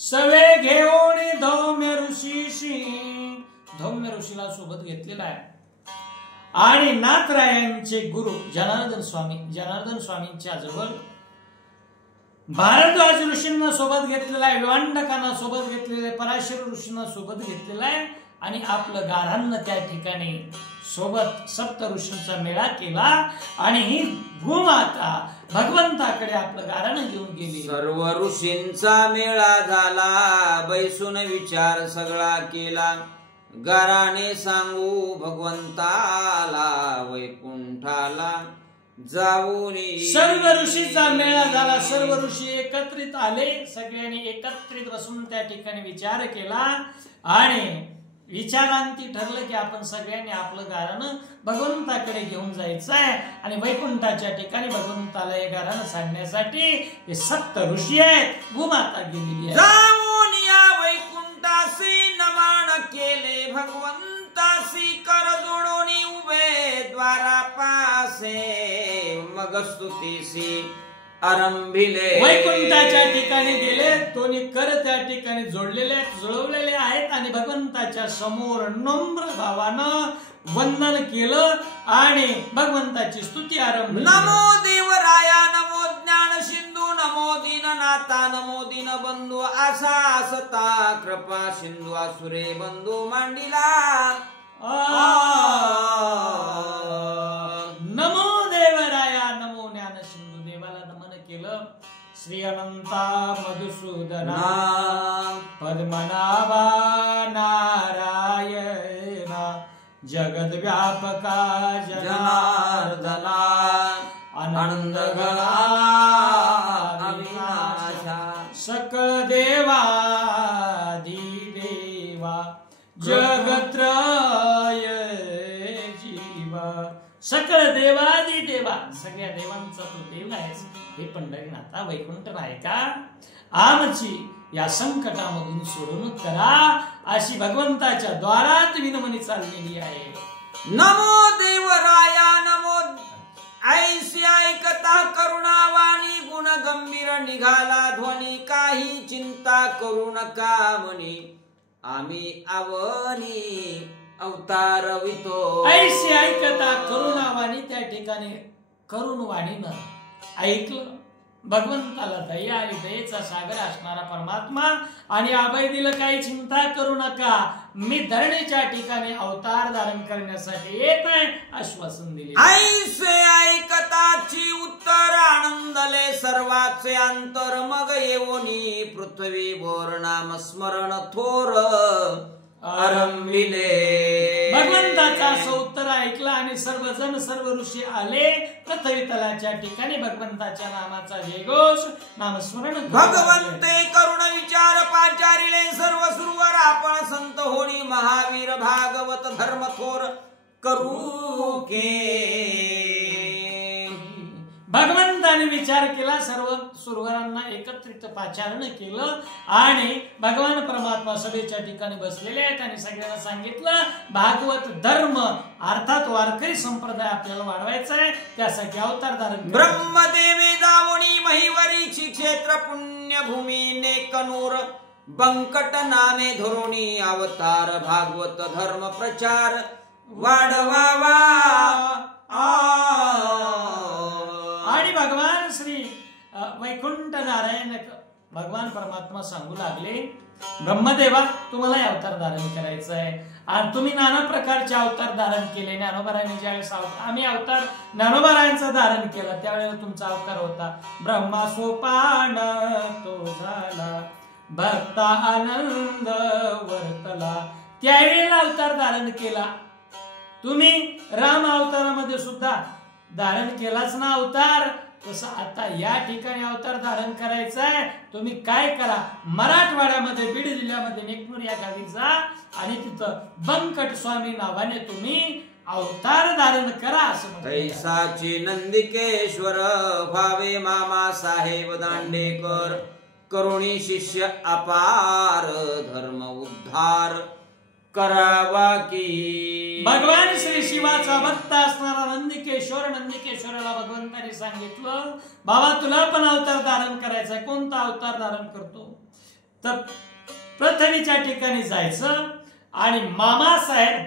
सवे घेऊन धौम्य ऋषीशी, धौम्य ऋषीला सोबत घेतलेला आहे आणि नाथरायांचे गुरु जनार्दन स्वामींच्या जवळ भारद्वाज ऋषींना सोबत घेतलेला आहे, विभांडकांना सोबत घेतलेला आहे, पराशर ऋषींना सोबत घेतलेला आहे आणि आपलं गारांना त्या ठिकाणी सोबत सप्त ऋषींचा मेळा केला आणि ही भूमाता भगवंताकडे आपलं गारण घेऊन गेली. सर्व ऋषींचा मेळा झाला, बैसून विचार सगळा केला, गाराने सांगू भगवंताला वैकुंठाला जाऊन. सर्व ऋषीचा मेळा झाला, सर्व ऋषी एकत्रित आले, सगळ्यांनी एकत्रित बसून त्या ठिकाणी विचार केला आणि विचारांती ठरलं की आपण सगळ्यांनी आपलं गारणं भगवंताकडे घेऊन जायचं आहे आणि वैकुंठाच्या ठिकाणी भगवंताला हे गारणं सांगण्यासाठी हे सप्त ऋषी आहेत, भूमाता गेलेली आहे. जाऊन या वैकुंठासी नमन केले भगवंतासी, कर जोडून उभे द्वारापासे, मग स्तुतीसी आरंभिले. वैकुंठाच्या ठिकाणी गेले, दोन्ही कर त्या ठिकाणी जोडलेले जुळवलेले आहेत आणि भगवंताच्या समोर नम्र भावानं वंदन केलं आणि भगवंताची स्तुती आरंभ. नमो देवराया, नमो ज्ञान सिंधू, नमो दीननाथा, नमो दीन बंधू, असा असता कृपा सिंधू असुरे बंधू मांडिला. नमो देवराया, नमो ज्ञान सिंधू, देवाला नमन केलं. श्री अनंता मधुसूदना पद्मनाभा नारायणा, जगद व्यापका जनार्दना, आनंद गणा अविनाशा, सकळ देवादी देवा, जगत्रय जीवा. सकळ देवादी देवा, सगळ्या देवांचा तो देव आहे हे पंढरीनाथा वैकुंठ नायका, आमची या संकटामधून सोडून करा अशी भगवंताच्या द्वारात विनमनी चाललेली आहे. नमो देवराया, नमो ऐसी ऐकता करुणावाणी, गुण गंभीर निघाला ध्वनी, काही चिंता करू नका म्हणी, आम्ही आवनी अवतारवितो. ऐशी ऐकता करुणावाणी, त्या ठिकाणी करुण वाणीनं ऐकलं. भगवंताला दया आली, दयेचा सागर असणारा परमात्मा आणि अभय दिलं, काही चिंता करू नका, मी धरणीच्या ठिकाणी अवतार धारण करण्यासाठी येत आहे आश्वासन दिले. ऐसे ऐकताची उत्तर आनंदले सर्वाचे अंतर, मग येवोनी पृथ्वीवर नाम स्मरण थोर आरंभिले. भगवंताचा असं उत्तर ऐकलं आणि सर्वजण सर्व ऋषी आले पृथ्वी तलाच्या ठिकाणी भगवंताच्या नामाचा जयघोष नामस्मरण. भगवंते करुण विचार पाचारिले, सर्व सुरवर आपण संत होणी, महावीर भागवत धर्म थोर करू के. भगवंताने विचार केला, सर्व सुरवरांना एकत्रित पाचारण केलं आणि भगवान परमात्मा सभेच्या ठिकाणी बसलेले आहेत आणि सगळ्यांना सांगितलं भागवत धर्म अर्थात वारकरी संप्रदाय आपल्याला वाढवायचा आहे, त्यासाठी अवतार धारण. ब्रह्मदेवे जावणी महिवरीची क्षेत्र पुण्यभूमी नेकनूर, बंकट नामे धोरणी अवतार भागवत धर्म प्रचार वाढवावा. आणि भगवान श्री वैकुंठ नारायण भगवान परमात्मा सांगू लागले, ब्रह्मदेवा तुम्हाला अवतार धारण करायचं आहे आणि तुम्ही नाना प्रकारचे अवतार धारण केले. ज्ञानोबारायांनी ज्यावेळेस आम्ही अवतार ज्ञानोबारायांचं धारण केलं त्यावेळेला तुमचा अवतार होता. ब्रह्मा सोपान तो झाला, भक्ता आनंद वर्तला, त्यावेळेला अवतार धारण केला. तुम्ही राम अवतारामध्ये सुद्धा धारण केलाच ना अवतार, तसं आता या ठिकाणी अवतार धारण करायचा आहे. तुम्ही काय करा, मराठवाड्यामध्ये बीड जिल्ह्यामध्ये नेकनूर या गावी जा आणि तिथं बंकट स्वामी नावाने तुम्ही अवतार धारण करा असं तैसाची नंदिकेश्वर भावे मामा साहेब दांडेकर करुणी शिष्य अपार धर्म उद्धार करावा की. भगवान श्री शिवाचा भक्त असणारा नंदिकेश्वराला भगवंताने सांगितलं, बाबा तुला पण अवतार धारण करायचा. कोणता अवतार धारण करतो तर पृथ्वीच्या ठिकाणी जायचं आणि मामासाहेब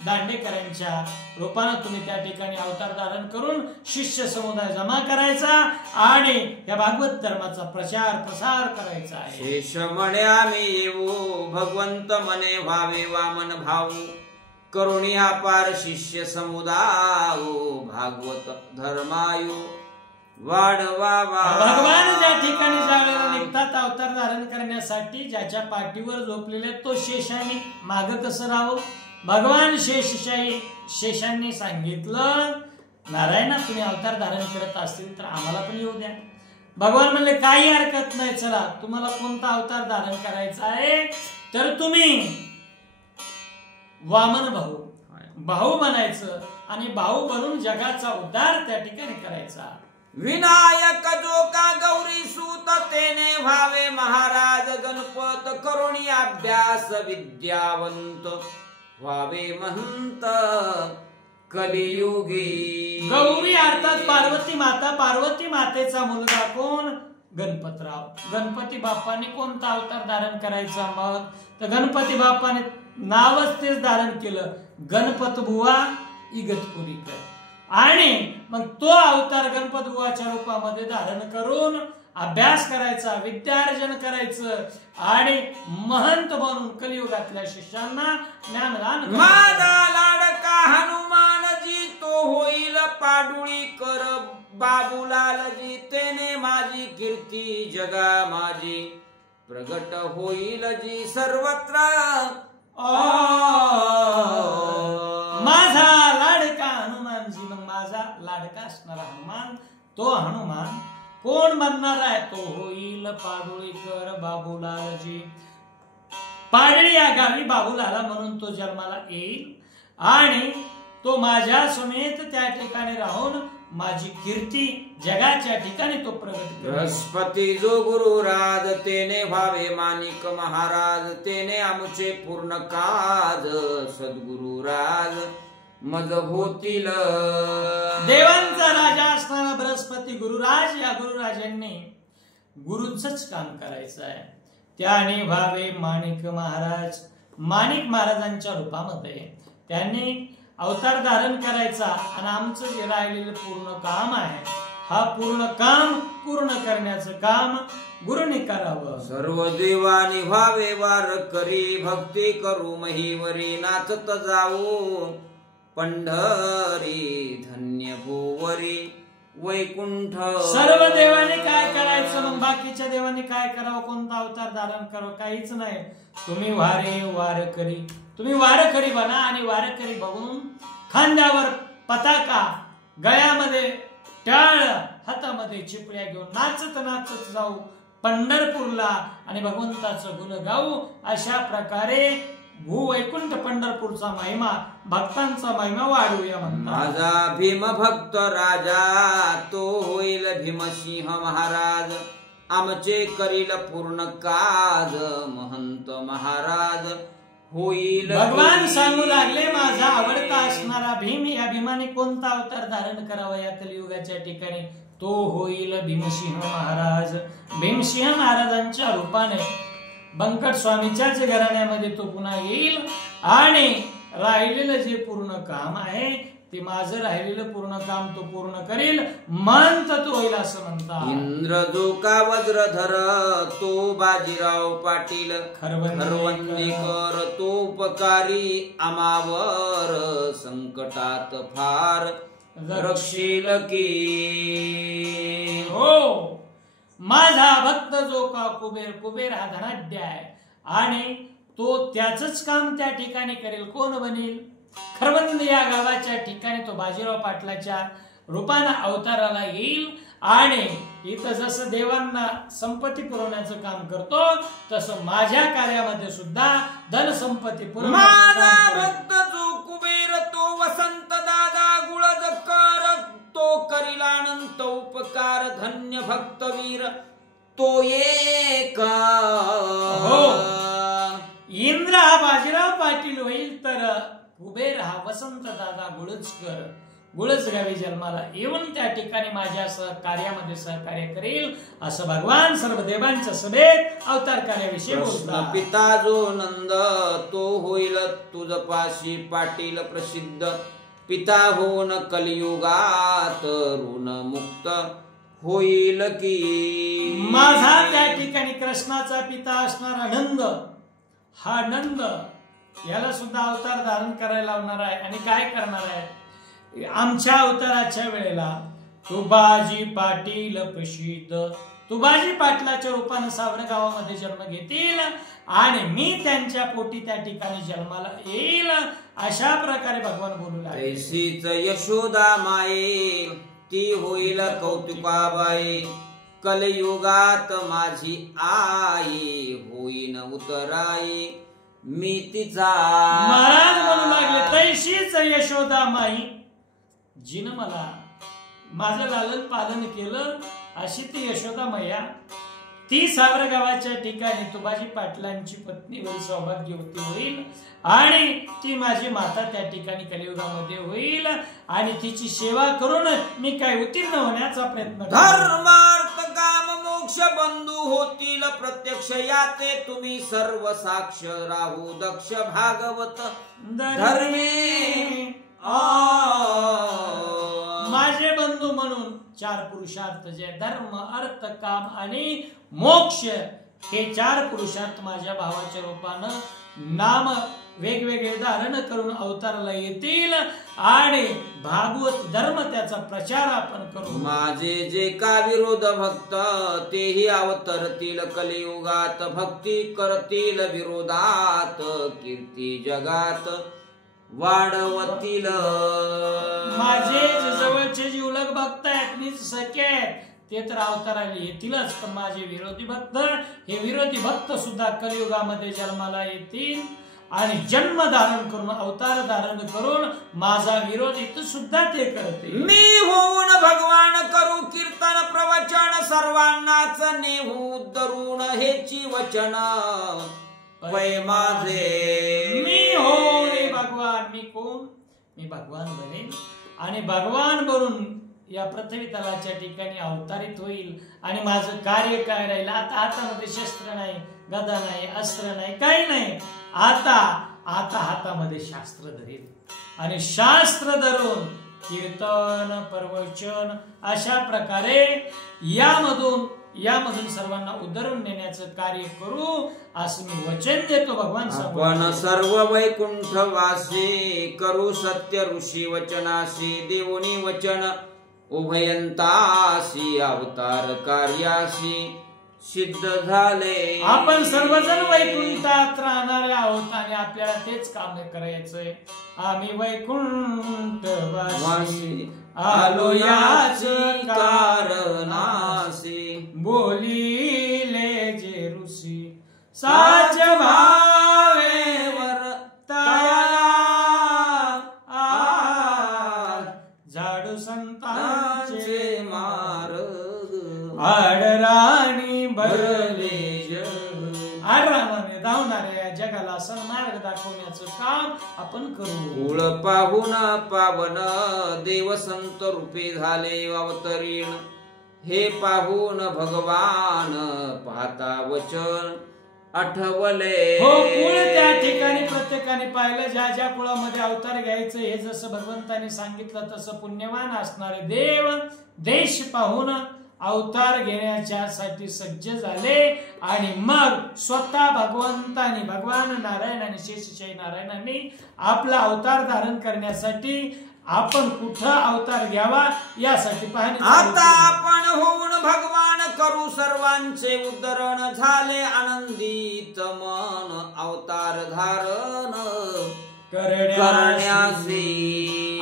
दांडेकरांच्या रूपानं तुम्ही त्या ठिकाणी अवतार धारण करून शिष्य समुदाय जमा करायचा आणि या भागवत धर्माचा प्रचार प्रसार करायचा आहे. शेष म्हणे आम्ही येऊ भगवंत म्हणे व्हावे वामन भाऊ करुणी अपार शिष्य समुदाय भागवत धर्मायू वाढवावा. भगवान ज्या ठिकाणी जायला निघतात अवतार धारण करण्यासाठी, ज्याच्या पाठीवर झोपलेले तो शेषाने माग कसं राहावं. भगवान शेषांनी सांगितलं, नारायणा तुम्ही अवतार धारण करत असतील तर आम्हाला पण येऊ द्या. भगवान म्हणले काही हरकत नाही, चला तुम्हाला कोणता अवतार धारण करायचा आहे तर तुम्ही वामन भाऊ बनायचं आणि भाऊ बनून जगाचा उद्धार त्या ठिकाणी करायचा. विनायक जो का गौरी सूत तेने व्हावे महाराज गणपत करुणी अभ्यास विद्यावंत व्हावे महंत कलियुगी. गौरी अर्थात पार्वती माता. पार्वती मातेचा मुलगा कोण? गणपतराव. गणपती बाप्पाने कोणता अवतार धारण करायचा मग तर गणपती बाप्पाने नावच तेच धारण केलं, गणपत बुवा इगतपुरीकर. आणि मग तो अवतार गणपत बुवाच्या रूपामध्ये धारण करून अभ्यास करायचा, विद्यार्जन करायचं आणि महंत बनून कलियुगातल्या शिष्यांना ज्ञानदान. माझा लाडका हनुमानजी तो होईल पाडुळी कर बाबूलालजी तेने माझी कीर्ती जगा माझी प्रगट होईल जी सर्वत्र. माझा लाडका हनुमानजी, मग माझा लाडका असणारा हनुमान, तो हनुमान कोण बनणार आहे? तो होईल पाडुळीकर बाबूलालजी. पाडळी या गावी बाबूलाला म्हणून तो जन्माला येईल आणि तो माझ्या समेत त्या ठिकाणी राहून माझी कीर्ती जगाच्या ठिकाणी तो प्रगट करेल. बृहस्पती जो गुरुराज तेने व्हावे माणिक महाराज तेने आमचे पूर्ण काज सद्गुरुराज मज होतील. देवांचा राजा असणारा बृहस्पती गुरुराज, या गुरुराजांनी गुरुचंच काम करायचं आहे. त्याने व्हावे माणिक महाराज. माणिक महाराजांच्या रूपामध्ये त्यांनी अवतार धारण करायचा आणि आमचं जे राहिलेलं पूर्ण काम आहे, हा पूर्ण काम पूर्ण करण्याचं काम गुरुने करावं. सर्व देवानी व्हावे वार करी भक्ती करू महीवरी नाचत जाऊ पंढरी धन्य भुवरी वैकुंठ. सर्व देवाने काय करायचं मग बाकीच्या देवाने काय करावं, कोणता अवतार धारण करावं, काहीच नाही. तुम्ही वारकरी, तुम्ही वारकरी बना आणि वारकरी बघून खांद्यावर पताका, गळ्यामध्ये टाळ, हातामध्ये चिपळ्या घेऊन नाचत नाचत जाऊ पंढरपूरला आणि भगवंताचं गुण गाऊ. अशा प्रकारे भूवैकुंठ पंढरपूरचा महिमा, भक्तांचा महिमा वाढवूया म्हणतात. माझा भीम भक्त राजा तो होईल भीमसिंह महाराज आमचे करील पूर्ण काज महंत महाराज होईल. भगवान सांगू लागले माझा आवडता असणारा भीम, या भीमाने कोणता अवतार धारण करावा या कलियुगाच्या ठिकाणी? तो होईल भीमसिंह महाराज. भीमसिंह महाराजांच्या रूपाने बंकट स्वामीच्याच घराण्यामध्ये तो पुन्हा येईल आणि राहिलेलं जे पूर्ण काम आहे ते माझं राहिलेलं पूर्ण काम तो पूर्ण करेल, मंत तो होईल असं म्हणतात. इंद्र जो का वज्रधर तो बाजीराव पाटील खरवंदीकर तो उपकारी आमावर संकटात फार रक्षील की. हो, माझा भक्त जो का कुबेर हा धनाढ्य आहे आणि तो त्याचंच काम त्या ठिकाणी करेल. कोण बनेल? खरवंद या गावाच्या ठिकाणी तो बाजीराव पाटलाच्या रूपानं अवताराला येईल आणि इथं जसं देवांना संपत्ती पुरवण्याचं काम करतो तसं माझ्या कार्यामध्ये सुद्धा धन संपत्ती माझा भक्त जो कुबेर तो वसंत दादा गुळजकर तो करील अनंत उपकार धन्य भक्तवीर तो एक. हो, इंद्र हा बाजीराव पाटील होईल तर कुबेर हा वसंत दादा गुळजकर गुळजगावी जन्माला येऊन त्या ठिकाणी माझ्या कार्यामध्ये सहकार्य करेल असं भगवान सर्व देवांच्या सभेत अवतार कार्याविषयी बोलतात. पिता जो नंद तो होईल तुझ पाशी पाटील प्रसिद्ध पिता होऊन कलियुगात ऋण मुक्त होईल की. माझा त्या ठिकाणी कृष्णाचा पिता असणारा नंद, हा नंद याला सुद्धा अवतार धारण करायला लावणार आहे. आणि काय करणार आहे? आमच्या अवताराच्या वेळेला तुबाजी पाटील प्रसिद्ध तुबाजी पाटलाच्या रूपाने सावरगाव गावामध्ये जन्म घेतील आणि मी त्यांच्या पोटी त्या ठिकाणी जन्माला येईल अशा प्रकारे भगवान बोलू लागले. तैसीच यशोदा माये ती होईल कौतुकाबाई कलयुगात माझी आई होईन उतराई मी तिचा. महाराज बोलू लागले तैशीच यशोदा माई जिनं मला माझं लालन पालन केलं अशी ती यशोदा मैया ती सावरगाव गावाच्या ठिकाणी तुबाजी पाटलांची पत्नी होईल सौभाग्यवती होईल आणि ती माझी माता त्या ठिकाणी कलियुगामध्ये होईल आणि तिची सेवा करून मी काय उत्तीर्ण होण्याचा प्रयत्न धर्मार्थ काम मोक्ष बंधू होतील प्रत्यक्ष याते तुम्ही सर्व साक्ष राहू दक्ष भागवत धर्मे. माझे बंधू म्हणून चार पुरुषार्थ जे धर्म अर्थ काम आणि मोक्ष हे चार पुरुषार्थ माझ्या भावाच्या रूपानं नाम वेगवेगळे धारण करून अवताराला येतील आणि भागवत धर्म त्याचा प्रचार आपण करू. माझे जे का विरोध भक्त तेही अवतरतील कलियुगात भक्ती करतील विरोधात कीर्ती जगात वाढवतील. माझे जवळचे जीवलग भक्त आहेत मीच सख्य आहेत ते तर अवताराला येतीलच पण माझे विरोधी भक्त हे विरोधी भक्त सुद्धा कलियुगामध्ये जन्माला येतील आणि जन्म धारण करून अवतार धारण करून माझा विरोधी सुद्धा ते करते. मी होऊन भगवान करू कीर्तन प्रवचन सर्वांनाच नेहू धरून हेची वचन वै माझे. मी हो रे भगवान. मी कोण? मी भगवान बनेल आणि भगवान बनून या पृथ्वी तलाच्या ठिकाणी अवतारित होईल आणि माझं कार्य काय राहील. आता हातामध्ये शस्त्र नाही, गदा नाही, अस्त्र नाही, काही नाही. आता हातामध्ये शास्त्र धरेल आणि शास्त्र धरून कीर्तन प्रवचन अशा प्रकारे यामधून सर्वांना उद्धरून नेण्याचं कार्य करू असं मी वचन देतो. भगवान आपण सर्व वैकुंठ वासी करू सत्य ऋषी वचनाशी देवनी वचन उभयंतासी अवतार कार्याशी सिद्ध झाले. आपण सर्वजण वैकुंठात राहणारे आहोत आणि आपल्याला तेच काम करायचंय. आम्ही वैकुंठ वासी आलो याच कारणासी बोलिले जे ऋषी साच भावे वर्ताया झाडू संतांचे मार्ग आडराणी भरले जग. आडरामाने धावणाऱ्या या जगाला सन्मार्ग दाखवण्याचं काम आपण करू. कुळ पाहुन पावन देव संत रूपे झाले अवतरीण हे पाहून भगवान पाहता वचन आठवले. हो, कुळ त्या ठिकाणी प्रत्येकाने पाहिलं. ज्या ज्या कुळामध्ये अवतार घ्यायचं हे जसं भगवंताने सांगितलं तसं पुण्यवान असणारे देव देश पाहून अवतार घेण्याच्यासाठी सज्ज झाले आणि मग स्वतः भगवान नारायण आणि शेषशाही नारायणांनी आपला अवतार धारण करण्यासाठी आपण कुठं अवतार घ्यावा यासाठी पाहणे आता आपण होऊन भगवान करू सर्वांचे उद्धरण, झाले आनंदित मन अवतार धारण करण्यासी।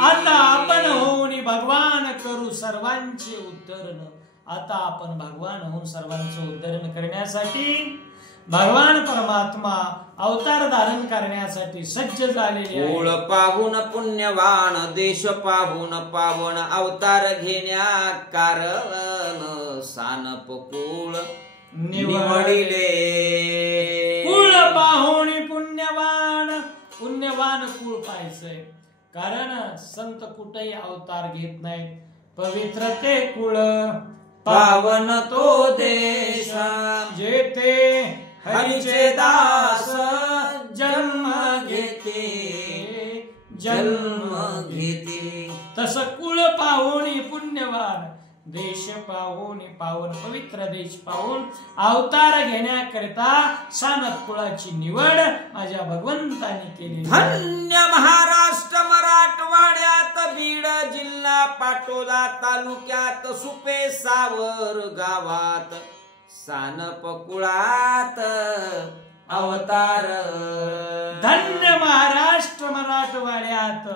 आता आपण होऊन भगवान करू सर्वांचे उद्धरण, आता आपण भगवान होऊन सर्वांचे उद्धरण करण्यासाठी भगवान परमात्मा अवतार धारण करण्यासाठी सज्ज झालेले आहे। कुळ पाहून पुण्यवान, देश पाहून पावन अवतार घेण्या कारण सानप कुळ निवडिले। कुळ पाहून पुण्यवान, पुण्यवान कुळ पाहायचंय, कारण संत कुठेही अवतार घेत नाहीत। पवित्र ते कुळ पावन तो देश, जेथे हरीचे दास जन्म घेते, जन्म घेते। तस कुळ पाहुणी पुण्यवान, देश पाहुणी पावन, पवित्र देश पाहून अवतार घेण्याकरिता सानप कुळाची निवड माझ्या भगवंताने केली। धन्य महाराष्ट्र मराठवाड्यात बीड जिल्हा पाटोदा तालुक्यात सुपे सावर गावात सानप कुळात अवतार। धन्य महाराष्ट्र मराठवाड्यात,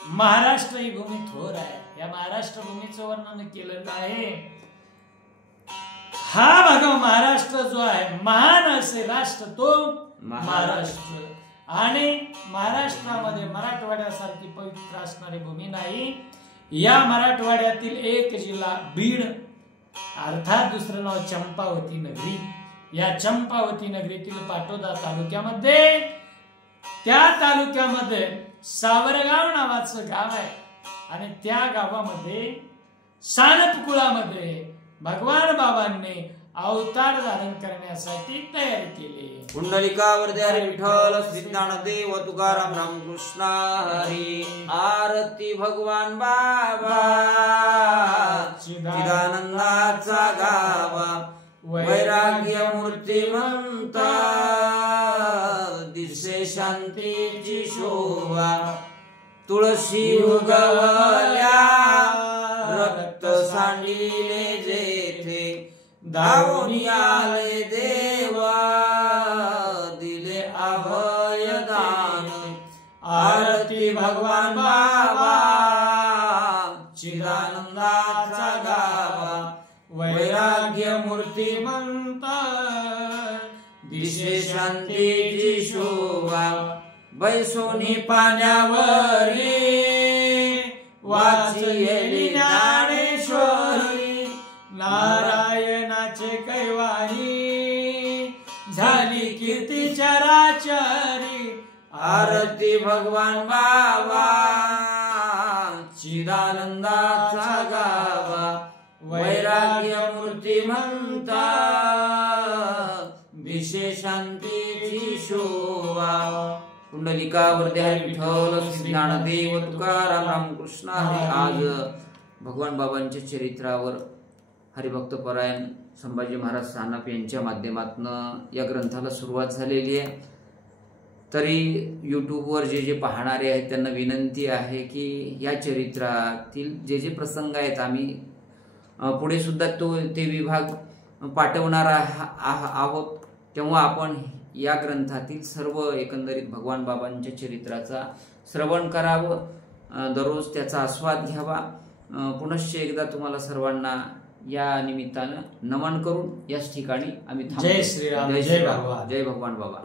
महाराष्ट्र ही भूमी थोर आहे, या महाराष्ट्र भूमीचं वर्णन केलेलं आहे। हा भगव महाराष्ट्र जो आहे महान असे राष्ट्र तो महाराष्ट्र, आणि महाराष्ट्रामध्ये मराठवाड्यासारखी पवित्र असणारी भूमी नाही। या मराठवाड्यातील एक जिल्हा बीड, अर्थात दुसरं नाव चंपावती नगरी, या चंपावती नगरीतील पाटोदा तालुक्यामध्ये, त्या तालुक्यामध्ये सावरगाव नावाचं गाव आहे, आणि त्या गावामध्ये सानप कुळामध्ये भगवान बाबांनी अवतार धारण करण्यासाठी तयार केले। कुंडलिकावरती हरी विठ्ठल श्री ज्ञानदेव तुकाराम रामकृष्ण हरी। आरती भगवान बाबा चिदानंदाचा गावा, वैराग्य मूर्तिमंत दिसे शांतीची शोभा। तुळशी उगवल्या रक्त सांडिले जेथे, धावून आले देवा दिले अभय दान। आरती भगवान बाबा चिदानंदाचा गावा, वैराग्य मूर्तिमंत दिसे शांतीची शोभा। बैसोनी पाण्यावरी वाचिली ज्ञानेश्वरी, नारायणाचे कैवारी झाली कीर्ती चराचरी। आरती भगवान बाबा चिदानंदाचा गावा, वैराग्य मूर्तिमंत दिसे शांतीची शोभा। कुंडलिकावरती हरी विठ्ठल श्री ज्ञानदेव तुकाराम रामकृष्ण हरी। आज भगवान बाबांच्या चरित्रावर हरिभक्त परायण संभाजी महाराज सानप यांच्या माध्यमातून या ग्रंथाला सुरुवात झालेली आहे। तरी यूट्यूबवर जे जे पाहणारे आहेत त्यांना विनंती आहे की या चरित्रातील जे जे प्रसंग आहेत आम्ही पुढे सुद्धा ते विभाग पाठवणार आहोत, तेव्हा आपण या ग्रंथातील सर्व एकंदरीत भगवान बाबांच्या चरित्राचा श्रवण करावं, दररोज त्याचा आस्वाद घ्यावा। पुनश्च एकदा तुम्हाला सर्वांना या निमित्तानं नमन करून याच ठिकाणी आम्ही थांबतो। जय श्रीराम, जय भगवान, जय भगवान बाबा।